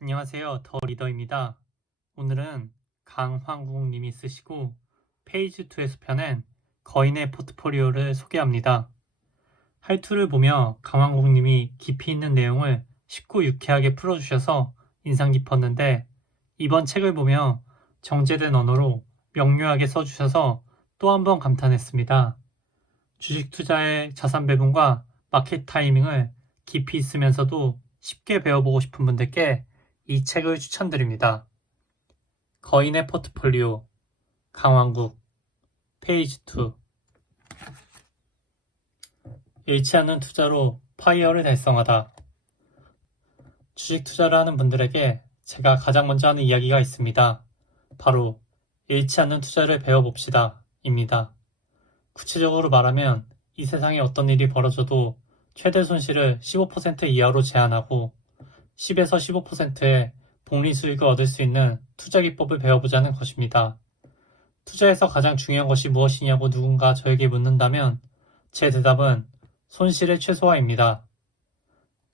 안녕하세요. 더 리더입니다. 오늘은 강황국님이 쓰시고 페이지 2에서 펴낸 거인의 포트폴리오를 소개합니다. 할투를 보며 강황국님이 깊이 있는 내용을 쉽고 유쾌하게 풀어주셔서 인상 깊었는데 이번 책을 보며 정제된 언어로 명료하게 써주셔서 또 한 번 감탄했습니다. 주식 투자의 자산 배분과 마켓 타이밍을 깊이 있으면서도 쉽게 배워보고 싶은 분들께 이 책을 추천드립니다. 거인의 포트폴리오, 강황국, 페이지 2. 잃지 않는 투자로 파이어를 달성하다. 주식 투자를 하는 분들에게 제가 가장 먼저 하는 이야기가 있습니다. 바로 잃지 않는 투자를 배워봅시다 입니다. 구체적으로 말하면 이 세상에 어떤 일이 벌어져도 최대 손실을 15% 이하로 제한하고 10에서 15%의 복리 수익을 얻을 수 있는 투자 기법을 배워보자는 것입니다. 투자에서 가장 중요한 것이 무엇이냐고 누군가 저에게 묻는다면 제 대답은 손실의 최소화입니다.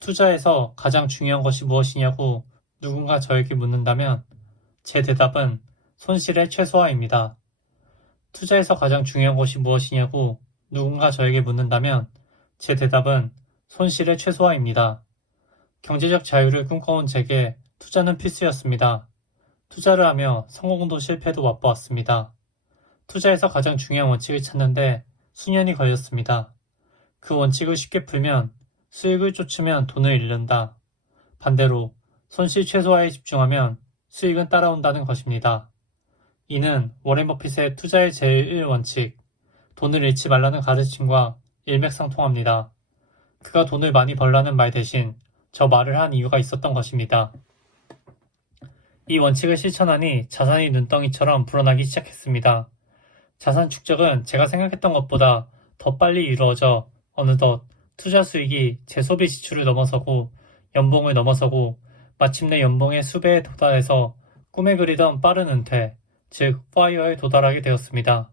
투자에서 가장 중요한 것이 무엇이냐고 누군가 저에게 묻는다면 제 대답은 손실의 최소화입니다. 투자에서 가장 중요한 것이 무엇이냐고 누군가 저에게 묻는다면 제 대답은 손실의 최소화입니다. 경제적 자유를 꿈꿔온 제게 투자는 필수였습니다. 투자를 하며 성공도 실패도 맛보았습니다. 투자에서 가장 중요한 원칙을 찾는데 수년이 걸렸습니다. 그 원칙을 쉽게 풀면 수익을 쫓으면 돈을 잃는다. 반대로 손실 최소화에 집중하면 수익은 따라온다는 것입니다. 이는 워렌 버핏의 투자의 제1원칙, 돈을 잃지 말라는 가르침과 일맥상통합니다. 그가 돈을 많이 벌라는 말 대신 저 말을 한 이유가 있었던 것입니다. 이 원칙을 실천하니 자산이 눈덩이처럼 불어나기 시작했습니다. 자산 축적은 제가 생각했던 것보다 더 빨리 이루어져 어느덧 투자 수익이 제 소비 지출을 넘어서고 연봉을 넘어서고 마침내 연봉의 수배에 도달해서 꿈에 그리던 빠른 은퇴, 즉 파이어에 도달하게 되었습니다.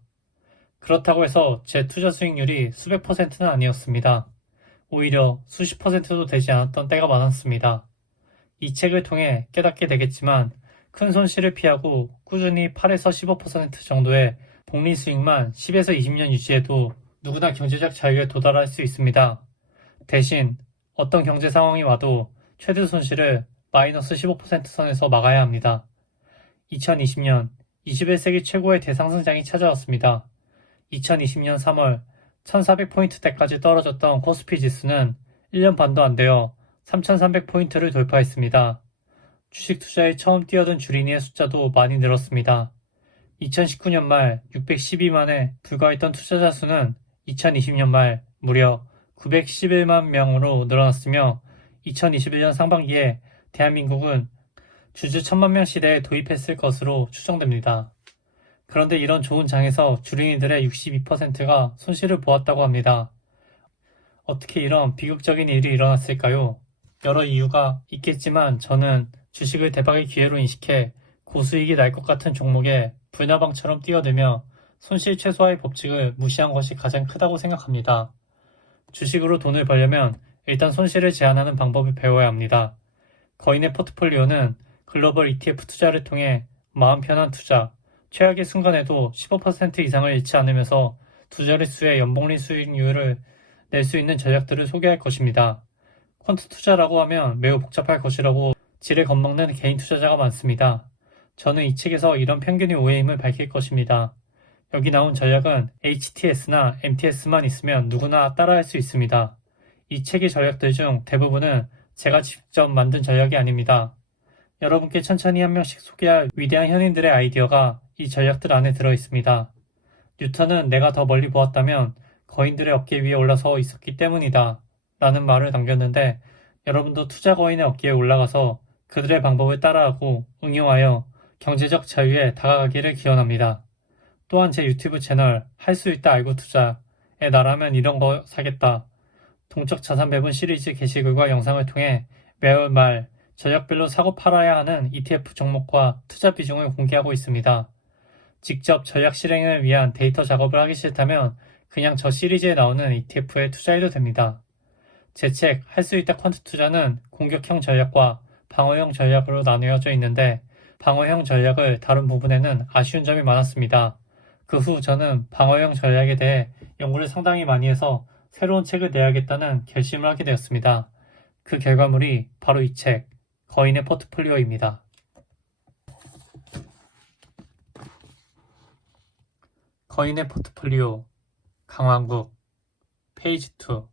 그렇다고 해서 제 투자 수익률이 수백 %는 아니었습니다. 오히려 수십 %도 되지 않았던 때가 많았습니다. 이 책을 통해 깨닫게 되겠지만 큰 손실을 피하고 꾸준히 8에서 15% 정도의 복리 수익만 10에서 20년 유지해도 누구나 경제적 자유에 도달할 수 있습니다. 대신 어떤 경제 상황이 와도 최대 손실을 마이너스 15% 선에서 막아야 합니다. 2020년 21세기 최고의 대상승장이 찾아왔습니다. 2020년 3월 1400포인트대까지 떨어졌던 코스피 지수는 1년 반도 안 되어 3300포인트를 돌파했습니다. 주식 투자에 처음 뛰어든 주린이의 숫자도 많이 늘었습니다. 2019년 말 612만에 불과했던 투자자 수는 2020년 말 무려 911만 명으로 늘어났으며 2021년 상반기에 대한민국은 주주 1000만 명 시대에 도입했을 것으로 추정됩니다. 그런데 이런 좋은 장에서 주린이들의 62%가 손실을 보았다고 합니다. 어떻게 이런 비극적인 일이 일어났을까요? 여러 이유가 있겠지만 저는 주식을 대박의 기회로 인식해 고수익이 날 것 같은 종목에 불나방처럼 뛰어들며 손실 최소화의 법칙을 무시한 것이 가장 크다고 생각합니다. 주식으로 돈을 벌려면 일단 손실을 제한하는 방법을 배워야 합니다. 거인의 포트폴리오는 글로벌 ETF 투자를 통해 마음 편한 투자, 최악의 순간에도 15% 이상을 잃지 않으면서 두 자릿수의 연복리 수익률을 낼 수 있는 전략들을 소개할 것입니다. 퀀트 투자라고 하면 매우 복잡할 것이라고 지레 겁먹는 개인 투자자가 많습니다. 저는 이 책에서 이런 편견이 오해임을 밝힐 것입니다. 여기 나온 전략은 HTS나 MTS만 있으면 누구나 따라할 수 있습니다. 이 책의 전략들 중 대부분은 제가 직접 만든 전략이 아닙니다. 여러분께 천천히 한 명씩 소개할 위대한 현인들의 아이디어가 이 전략들 안에 들어있습니다. 뉴턴은 내가 더 멀리 보았다면 거인들의 어깨 위에 올라서 있었기 때문이다 라는 말을 남겼는데 여러분도 투자 거인의 어깨에 올라가서 그들의 방법을 따라하고 응용하여 경제적 자유에 다가가기를 기원합니다. 또한 제 유튜브 채널 할 수 있다 알고 투자에 나라면 이런 거 사겠다 동적 자산 배분 시리즈 게시글과 영상을 통해 매월 말 전략별로 사고 팔아야 하는 ETF 종목과 투자 비중을 공개하고 있습니다. 직접 전략 실행을 위한 데이터 작업을 하기 싫다면 그냥 저 시리즈에 나오는 ETF에 투자해도 됩니다. 제 책 할 수 있다 퀀트 투자는 공격형 전략과 방어형 전략으로 나누어져 있는데 방어형 전략을 다룬 부분에는 아쉬운 점이 많았습니다. 그 후 저는 방어형 전략에 대해 연구를 상당히 많이 해서 새로운 책을 내야겠다는 결심을 하게 되었습니다. 그 결과물이 바로 이 책, 거인의 포트폴리오입니다. 거인의 포트폴리오, 강왕국, 페이지 2.